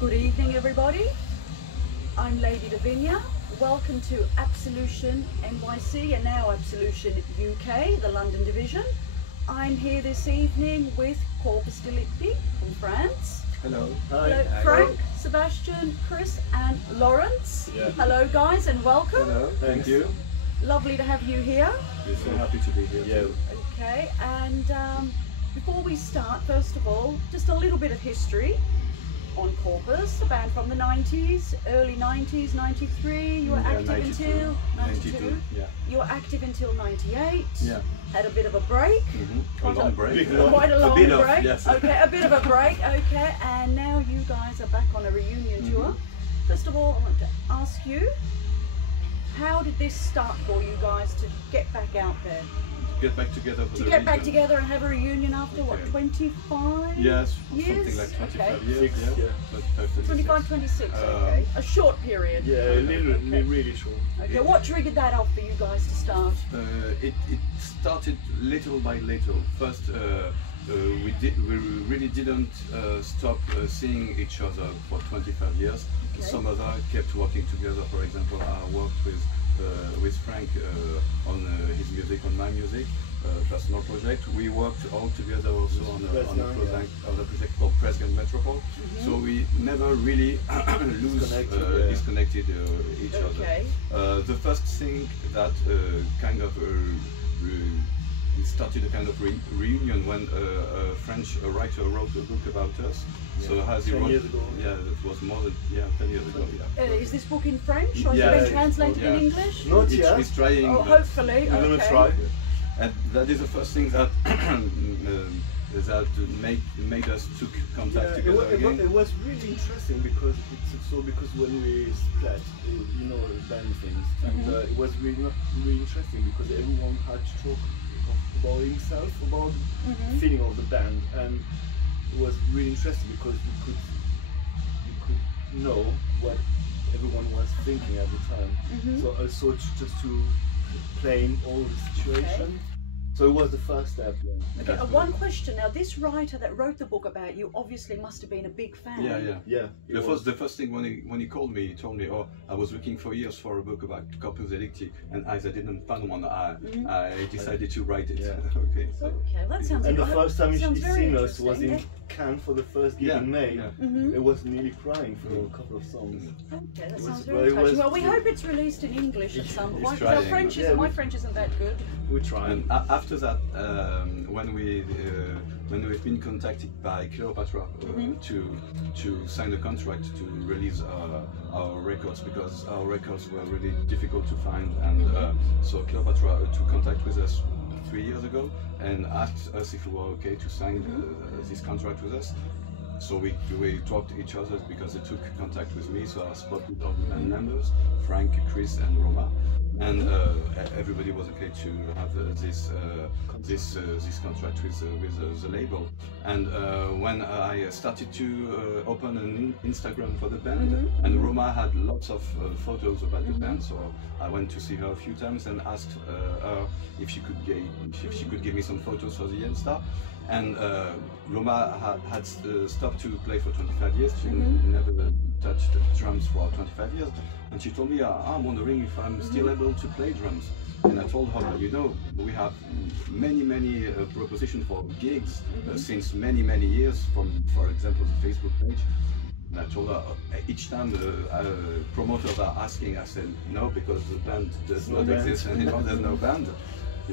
Good evening, everybody. I'm Lady Davinia. Welcome to Absolution NYC and now Absolution UK, the London division. I'm here this evening with Corpus Delicti from France. Hello. Hi. Hello, Frank, Sebastian, Chris and Lawrence. Yeah. Hello guys and welcome. Hello, thank you. Lovely to have you here. We're so happy to be here too. Okay, and before we start, first of all, just a little bit of history on Corpus, a band from the 90s, early 90s, 93, you were active 92, until 92, yeah. You were active until 98, yeah. Had a bit of a break. A long break. Quite a long break, yes. Okay, a bit of a break, okay, and now you guys are back on a reunion tour. First of all, I want to ask you, how did this start for you guys to get back out there? Get back together for to get back together and have a reunion after what, 25 yes, years? Something like 25 years. Yeah. 25, 26, okay. A short period. Yeah, really short. Okay, what triggered that off for you guys to start? It started little by little. First, we really didn't stop seeing each other for 25 years. Okay. Some other kept working together. For example, I worked with Frank on his music, on my music, personal project. We worked all together also on a project called Presgan Metropole. So we never really disconnected each other. The first thing that kind of started a kind of reunion when a French writer wrote a book about us. Yeah. So has he 10 wrote, years ago. Yeah, it was more than 10 years ago. Yeah. Is this book in French or has it been translated in English? Not yet. He's trying. Oh, hopefully. We're gonna try. And that is the first thing that that made us took contact together again. It was really interesting because when we split, you know, band things, and it was really interesting because everyone had to talk about himself, about the feeling of the band, and it was really interesting because you could know what everyone was thinking at the time. So also just to explain all the situation. So it was the first step. Okay, one question now. This writer that wrote the book about you obviously must have been a big fan. Yeah. The first thing when he called me, he told me, "Oh, I was looking for years for a book about Corpus Delicti, and as I didn't find one, I decided to write it." Okay. So that sounds. And the first time he seen us interesting, was in Cannes for the first gig in May. It was nearly crying for a couple of songs. Okay, that sounds very touching. Well, we hope it's released in English at some point. My French isn't that good. We try. And after that, when we've been contacted by Cleopatra to sign a contract to release our records, because our records were really difficult to find, and so Cleopatra took contact with us 3 years ago and asked us if we were okay to sign this contract with us. So we talked to each other because they took contact with me. So I spoke with all the band members, Frank, Chris, and Roma, and everybody was okay to have this contract with the label. And when I started to open an Instagram for the band, and Roma had lots of photos about the band, so I went to see her a few times and asked her if she could give me some photos for the Insta. And Roma had stopped to play for 25 years. She never touched drums for 25 years. And she told me, I'm wondering if I'm still able to play drums. And I told her, you know, we have many propositions for gigs since many years from, for example, the Facebook page. And I told her, each time the promoters are asking, I said, no, because the band does not exist anymore, there's no band.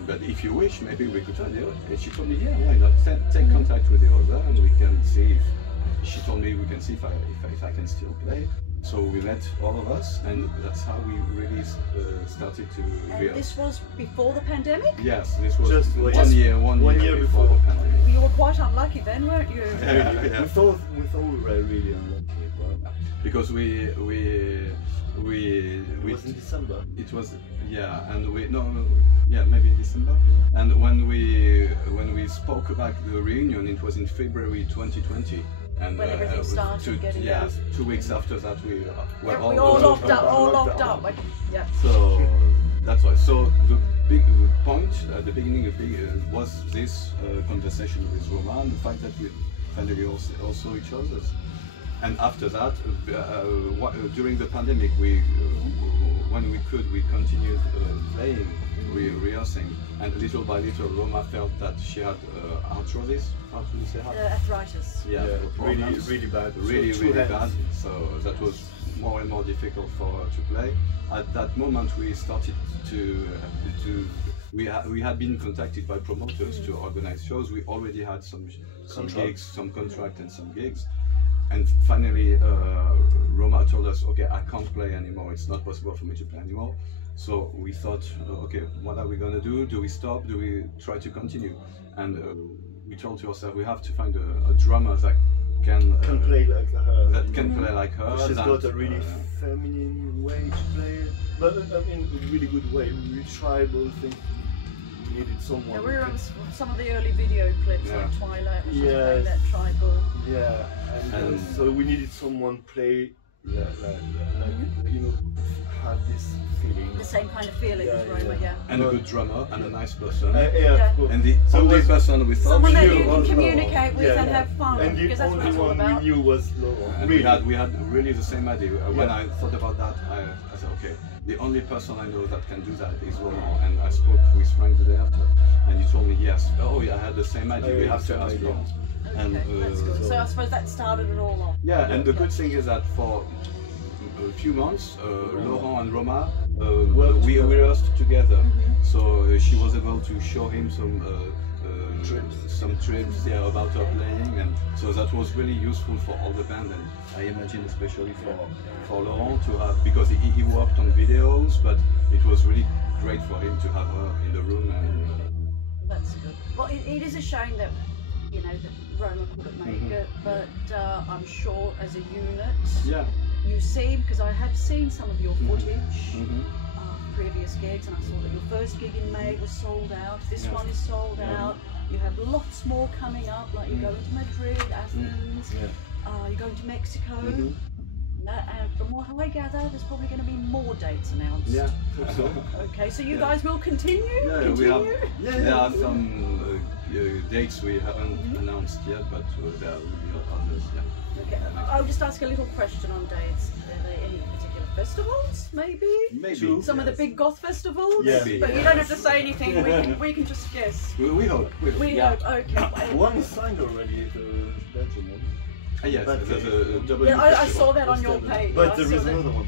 But if you wish, maybe we could try it. And she told me, yeah, why not? Take contact with the other, and we can see if. She told me we can see if I can still play. So we met all of us, and that's how we really started to. And this was before the pandemic? Yes, this was just one year before the pandemic. You were quite unlucky then, weren't you? We thought we were really unlucky, but because we it was in December. It was and maybe in December. And when we spoke about the reunion, it was in February 2020. And when everything started getting down. 2 weeks after that, we were all locked up. Yeah. So that's why. So the big point at the beginning was this conversation with Roma, and the fact that we finally all saw each other. And after that, during the pandemic, when we could, we continued playing, rehearsing, and little by little, Roma felt that she had arthritis. How do you say arthritis. Yeah, really bad. Really bad. So that was more and more difficult for her to play. At that moment, we started we had been contacted by promoters to organize shows. We already had some gigs, some contract and some gigs. And finally, Roma told us, okay, I can't play anymore. It's not possible for me to play anymore. So we thought, okay, what are we going to do? Do we stop? Do we try to continue? And we told to ourselves, we have to find a drummer that can play like her. That can play like her. She's got a really feminine way to play, but I mean, a really good way. We tried both things. We needed someone. Yeah, we remember some of the early video clips like Twilight, which was playing that tribal. Yeah, and so we needed someone play like you know, have this feeling. The same kind of feeling as Roma, And a good drummer and a nice person. Of course. And the only person we thought someone that you can communicate with and have fun. And the only one we knew was Laurent. And we had really the same idea. When I thought about that, I said, okay, the only person I know that can do that is Laurent. And I spoke with Frank the day after, and he told me yes. Oh yeah, I had the same idea. We have to ask Laurent. And that's good. So I suppose that started it all off. Yeah, and the good thing is that for a few months, Laurent and Roma we rehearsed together. So she was able to show him some trips about her playing, and so that was really useful for all the band, and I imagine especially for Laurent to have, because he worked on videos, but it was really great for him to have her in the room. And that's good. Well, it is a shame that that Roma couldn't make it, but I'm sure as a unit, you seem, because I have seen some of your footage of previous gigs, and I saw that your first gig in May was sold out. This one is sold out. You have lots more coming up, like you're going to Madrid, Athens, you're going to Mexico. And from what I gather, there's probably going to be more dates announced. Yeah. Okay, so you guys will continue? We have. There are some dates we haven't announced yet, but there will be others. Okay, I'll just ask a little question on dates. Are there any particular festivals, maybe? Maybe. Some of the big goth festivals? Yeah. But you don't have to say anything, we can just guess. We hope. We hope, okay. One is signed already, the Belgium one. Yes, I saw that on your page. But there is another one.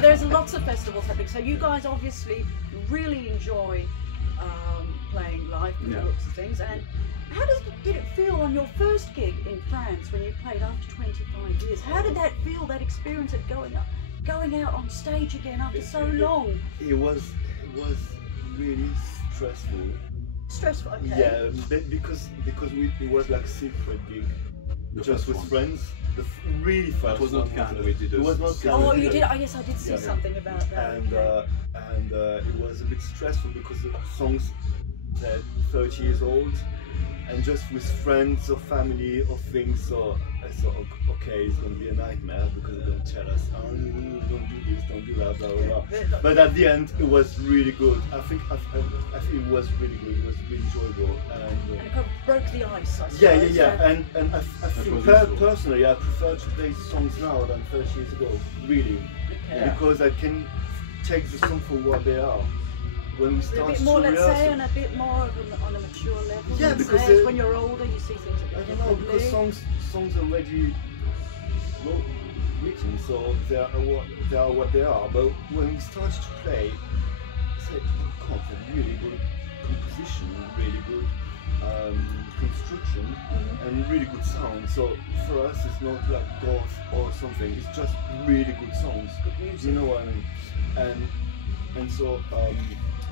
There's lots of festivals happening. So you guys obviously really enjoy playing live from the looks of things. And how did it feel on your first gig in France when you played after 25 years? How did that feel, that experience of going out on stage again after so long? It was really stressful. Stressful, okay. Yeah, because it was like a secret gig. Just with friends. The really first That was not Cannes. We did. It was not Cannes. Oh, you did. Oh, yes, I did see something about that. And it was a bit stressful because the songs they're 30 years old, and just with friends or family or things. So I thought, okay, it's going to be a nightmare because they're going to tell us, oh, don't do this, don't do that, blah blah blah. But at the end, it was really good. I think it was really good. It was really enjoyable, and it kind of broke the ice, I suppose. Yeah. And I think personally, I prefer to play songs now than 30 years ago. Really, because I can take the song for what they are. When we start a bit more, let's say, on a bit more on a mature level. Yeah, because when you're older, you see things a bit differently. I don't know, because songs are already written, so they are what they are. But when we start to play, it's like, God, really good composition, really good construction, and really good sound. So for us, it's not like goth or something. It's just really good songs. Good music. You know what I mean? And so.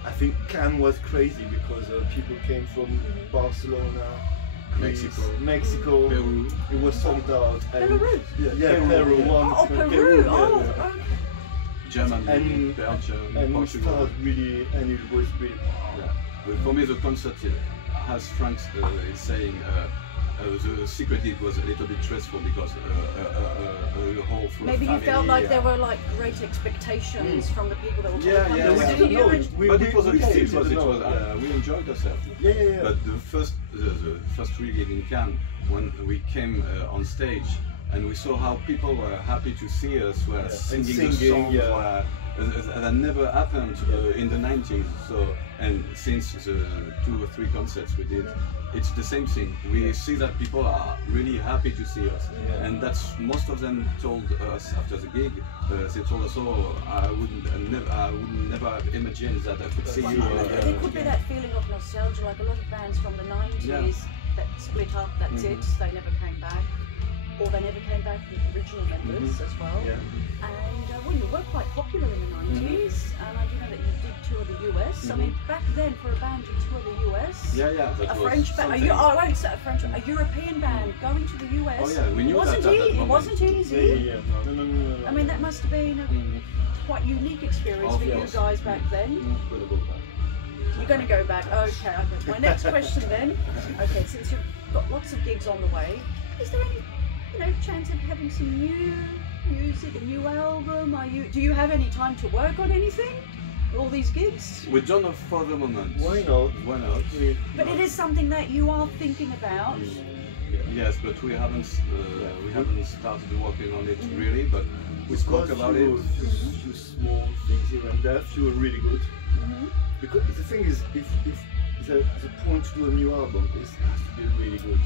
I think Cannes was crazy because people came from Barcelona, Greece, Mexico, Peru. It was sold out. And Peru? Peru. Oh, Peru! Okay. Germany, Belgium, and Portugal. Really, and it was really. For me, the concert, as Frank is saying, the secret it was a little bit stressful because the whole maybe family, you felt like there were like great expectations from the people that were coming to see you. But it was okay. We enjoyed ourselves. Yeah. But the first real gig in Cannes, when we came on stage, and we saw how people were happy to see us, were singing the songs, that never happened in the 90s. So, and since the 2 or 3 concerts we did, it's the same thing. We see that people are really happy to see us, and that's most of them told us after the gig. They told us, "Oh, I would never have imagined that I could see you." It could be that feeling of nostalgia, like a lot of bands from the 90s that split up. That's it. They never came back, or they never came back with original members as well. And well, you were quite popular in the 90s, and I do know that you did tour the US. I mean, back then for a band to tour the US, that a French band, I won't say a French, a European band going to the US, we knew it wasn't easy. No. I mean, that must have been a quite unique experience for you guys back then. You're going to go back. Okay. My next question then. Okay, since you've got lots of gigs on the way, is there any, chance of having some new music, a new album? Do you have any time to work on anything? All these gigs? We don't know for the moment. Why not? But it is something that you are thinking about. Yes, but we haven't started working on it really. But we spoke about it. Few small things here and there. Few are really good. Because the thing is, if the point to do a new album has to be really good.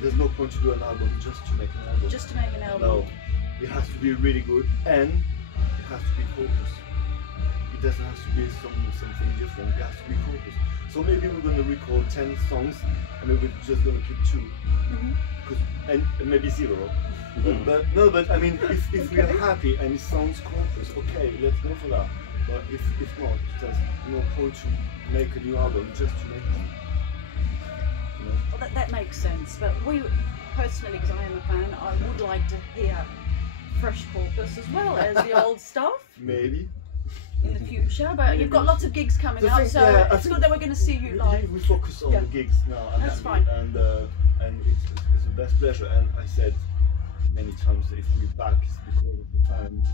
There's no point to do an album just to make an album. Just to make an album. No, it has to be really good, and it has to be Corpus. It doesn't have to be something different. It has to be Corpus. So maybe we're going to record 10 songs, and maybe we're just going to keep 2, and maybe 0. But I mean, if we are happy and it sounds Corpus, okay, let's go for that. But if not, there's no point to make a new album just to make one. Well, that makes sense. But we personally, because I am a fan, I would like to hear fresh Corpus as well as the old stuff. Maybe. In the future, but you've got lots of gigs coming up, so it's good that we're going to see you live. We focus on the gigs now, and that's fine. And it's a best pleasure. And I said many times that if we're back, it's because of the fans.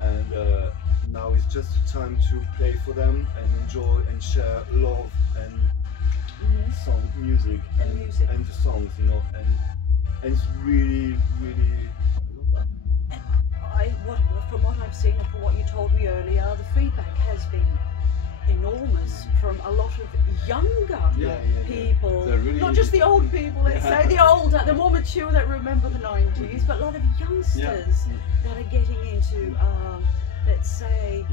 And now it's just time to play for them and enjoy and share love and song, music and the songs, and it's really, really. From what I've seen and from what you told me earlier, the feedback has been enormous from a lot of younger people, really, not just the old people, let's say, the more mature that remember the 90s, but a lot of youngsters that are getting into, let's say,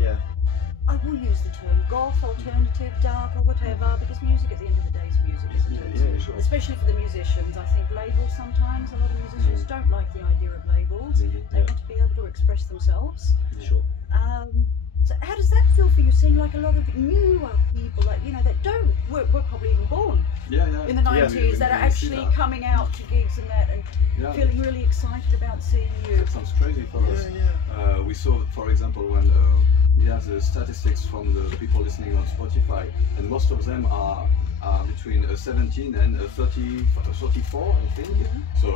I will use the term goth, alternative, dark, or whatever, because music at the end of the day is music, isn't it? Yeah, sure. Especially for the musicians. I think labels sometimes, a lot of musicians don't like the idea of labels. They want to be able to express themselves. Sure. So how does that feel for you, seeing like a lot of newer people, like, that were probably even born in the 90s, that are actually coming out to gigs and that, and feeling really excited about seeing you? That sounds crazy for us. We saw, for example, when the statistics from the people listening on Spotify, and most of them are between 17 and 34, I think. So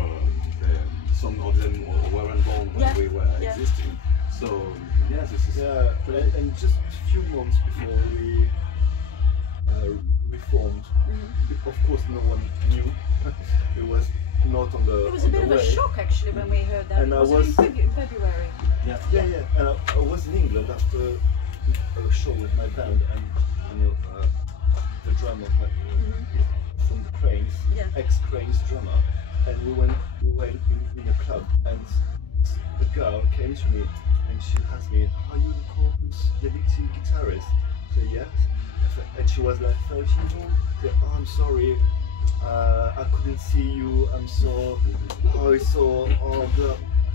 some of them weren't born when we were existing. So this is and just a few months before we reformed, of course no one knew. It was not on the. It was a bit of a shock actually when we heard that. And was in February. And I was in England after a show with my band, and the drummer from the Cranes, ex-Cranes drummer, and we went in a club, and the girl came to me and she asked me, "Are you the Corpus Delicti guitarist?" I said, "Yes." And she was like 13 years old. I said, "Oh, I'm sorry, I couldn't see you. I'm so so."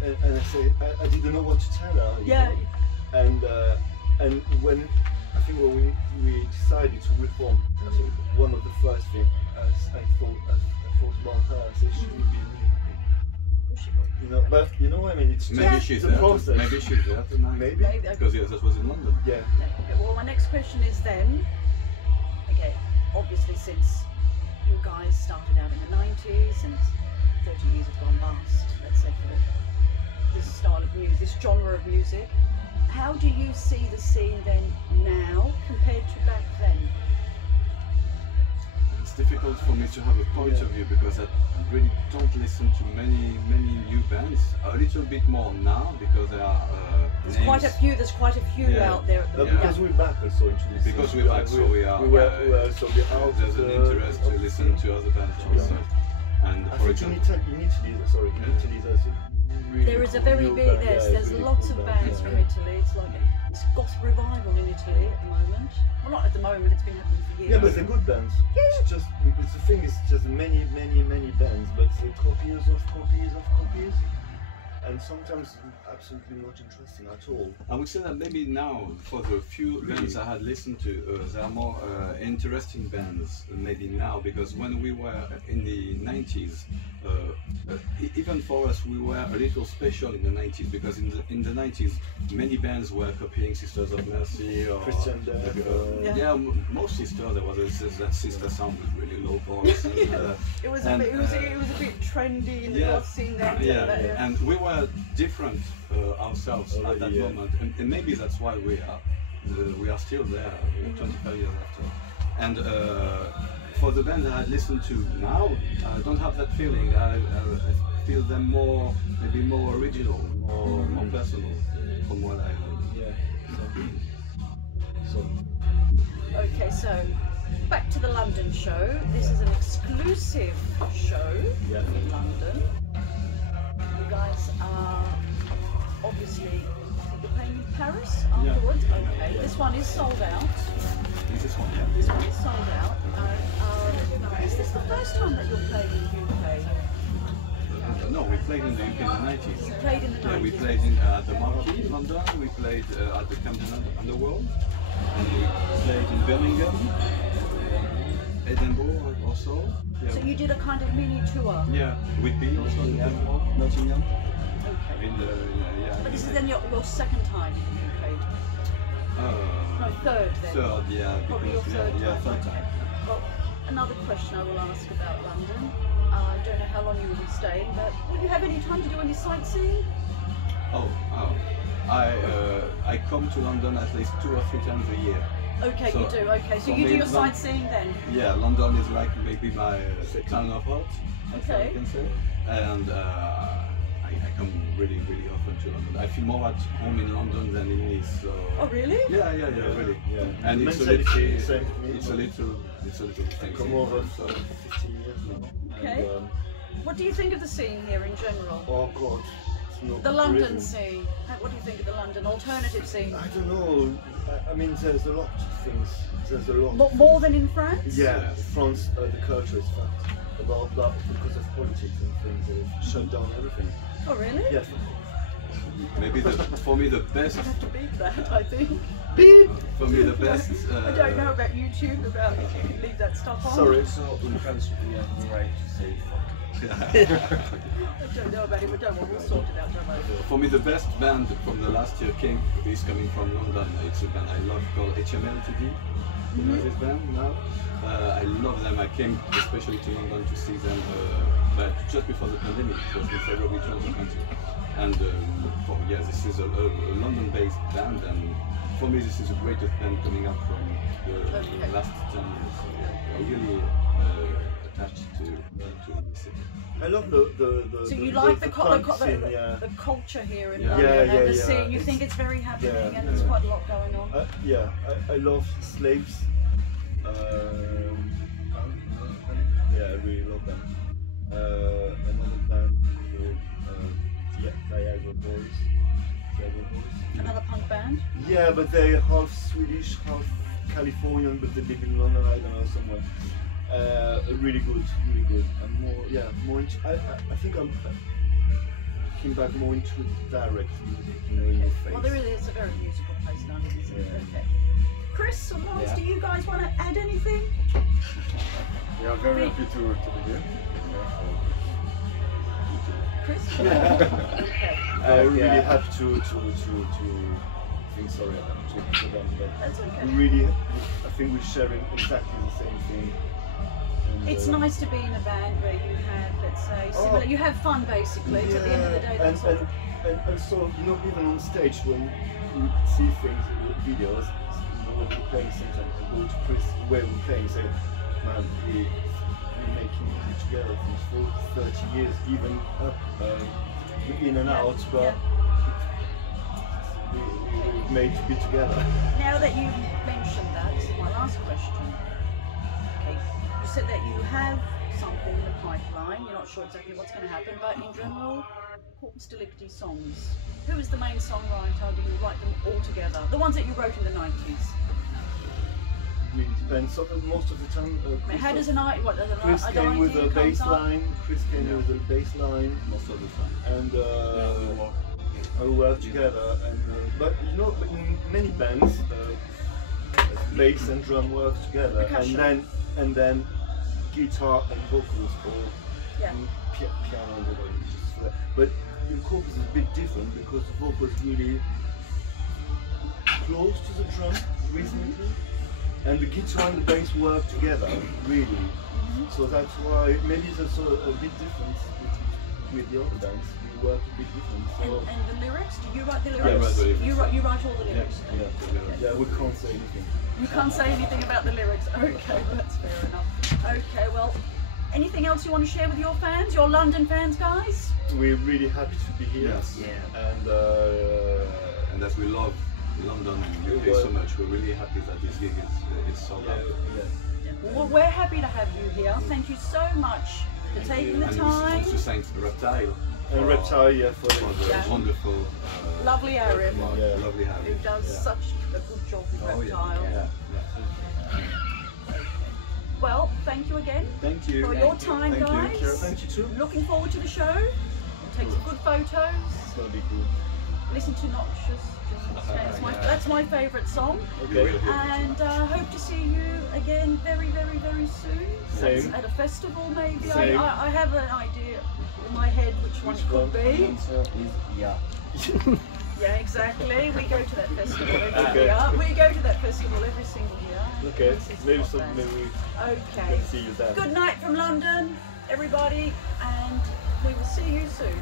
And I said, I didn't know what to tell her. And when we decided to reform, I think one of the first things I thought about her. I said she would be really happy. But I mean, it's maybe she's the process. Maybe she's there tonight. Maybe. Because that was in London. Okay, well, my next question is then, obviously since you guys started out in the 90s and 30 years have gone past, let's say, for this style of music, this genre of music, how do you see the scene then now compared to back then? it's difficult for me to have a point of view because I really don't listen to many new bands. A little bit more now because there are There's names. quite a few. There's quite a few out there at the moment. Because we're back also into this. Because we're back, so we are. There's an interest to listen to other bands also. And I for think example, in Italy, there's a really There is a very cool big. band, There's really lots cool of band, bands yeah. from Italy. It's like it's goth revival in Italy at the moment. Well, not at the moment. It's been happening for years. Yeah, but they're good bands. Yeah. It's just because the thing is just many bands, but copies of copies, and sometimes absolutely not interesting at all. I would say that maybe now, for the few bands I had listened to, there are more interesting bands maybe now, because when we were in the 90s, even for us, we were a little special in the 90s, because in the 90s, many bands were copying Sisters of Mercy or Christian Death. most Sisters. There was that sister sound with really low voice. And, It was a bit trendy in the goth scene then. And we were different ourselves at that moment, and maybe that's why we are still there 25 years after. And for the bands I had listened to now, I don't have that feeling. I feel them maybe more original, more personal from what I heard. Yeah. So. Okay, so back to the London show. This is an exclusive show in London. You guys are obviously, I think you're playing in Paris afterwards. Okay, this one is sold out. Is this one? This one is sold out. Is this the first time that you're playing in the UK? No, we played in the UK in the 90s. You played in the 90s? Yeah, we played at the Marquee in London, we played at the Camden Underworld, and we played in Birmingham, Edinburgh also. Yeah. So you did a kind of mini tour? Yeah, Whitby also, Nottingham. Okay. But this is then your second time in the UK? No, third then? Third, yeah. Probably your third time. third time. Okay. Well, another question I will ask about London. I don't know how long you will be staying, but will you have any time to do any sightseeing? I come to London at least 2 or 3 times a year. Okay, So, you do. Okay, so you do your sightseeing then? Yeah, London is like maybe my town of heart, Okay. I can say. And I come really often to London. I feel more at home in London than in Nice. So. Oh, really? Yeah, really. Yeah. And it's a Mentality, little, same to me. it's a little thing. Come over for 15 years now. Okay. And, What do you think of the scene here in general? oh God. It's not The London prison. scene. What do you think of the London alternative scene? I don't know. I mean, there's a lot of things. There's a lot. More than in France? Yeah, France, the culture is fucked. About that because of politics and things. They've shut down everything. Oh, really? Yes. Maybe for me the best. I have to beep that, I think. Beep! For me the best. I don't know about YouTube, about if you can leave that stuff on. Sorry. So in France we have the right to say fuck. I don't know about it, but don't worry, we'll sort it out, don't worry. For me, the best band from the last year is coming from London. It's a band I love called HMLTD. You know this band now? I love them. I came especially to London to see them, but just before the pandemic. It was before we joined the country. And this is a London-based band, and for me, this is the greatest band coming up from the last 10 years. So I'm really attached to the city. I love the So you like the punk scene, yeah. culture here in Yeah. London Yeah, and the yeah. scene. You It's- think it's very happening yeah, and there's yeah. quite a lot going on. I love Slaves. Yeah, I really love them. Another band called Niagara Boys. Another punk band? Yeah, but they're half Swedish, half Californian, but they live in London, I don't know, somewhere. Really good. And more into, I think I came back more into direct music, in your face. Well, there really is a very musical place, London, isn't it? Yeah. Okay. Chris or Lance, do you guys want to add anything? We are very happy to be here. Chris? Okay. I really have to think sorry I'm talking to them, but That's okay. we really, I think we're sharing exactly the same thing. And, It's nice to be in a band where you have, let's say, similar, you have fun basically, to the end of the day. That's all. and so, you know, even on stage when you see things in the videos, when we're playing sometimes, I go to Chris where we're playing, say, man, we making music together for 30 years, even up in and out, but we've made to be together. Now that you mentioned that, my last question. Okay, you said that you have something in the pipeline. You're not sure exactly what's going to happen, but in general, Corpus Delicti songs. Who is the main songwriter? Do you write them all together? The ones that you wrote in the 90s. Really depends. So, most of the time, I mean, how does an art? What does an Chris came with a bass line. Chris came Yeah. with a bass line, most of the time. and Yeah, we work together. And but you know, in many bands, bass and drum work together, Percussion. and then guitar and vocals, or Yeah. piano and whatever. But in Corpus it's a bit different because the vocals really close to the drum rhythmically, and the guitar and the bass work together really. So that's why maybe there's a bit different with the other bands. We work a bit different. So And the lyrics? Do you write the I lyrics? write the lyrics. You write all the lyrics. yeah, we can't say anything. You can't say anything about the lyrics. Okay, that's fair enough. Okay, well, anything else you want to share with your fans, your London fans, guys? We're really happy to be here. Yes. And And as we love London and UK so much, we're really happy that this gig is sold out. Well, we're happy to have you here. Thank you so much for taking the And time. also thanks to Reptile. And Reptile, yeah, for For the Yeah. wonderful, Lovely Arif, Yeah. lovely who Harry. does such a good job with Oh, Reptile. yeah. Well, thank you again Thank you. for your time, Thank you. guys. Thank you too. Looking forward to the show. Take some good photos. It's gonna be cool. Listen to Noxious. That's my favourite song. You will hear And hope to see you again very, very, very soon. Same. At a festival, maybe. Same. I have an idea in my head which one it could be. Yeah, exactly. We go to that festival every year. We go to that festival every single year. Okay, This is maybe what some, that- maybe we Okay. can see you there. Good night from London, everybody, and we will see you soon.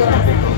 other.